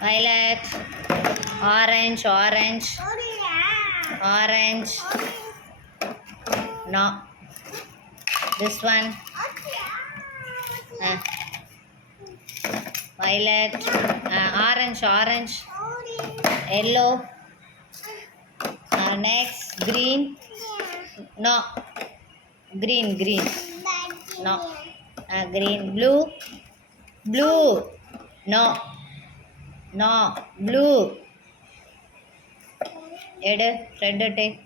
violet, orange, orange, orange. No, this one. Uh, violet, orange, orange, yellow. Next, green. No, green, green. No, green, blue, blue. No, no, blue. Red, red take.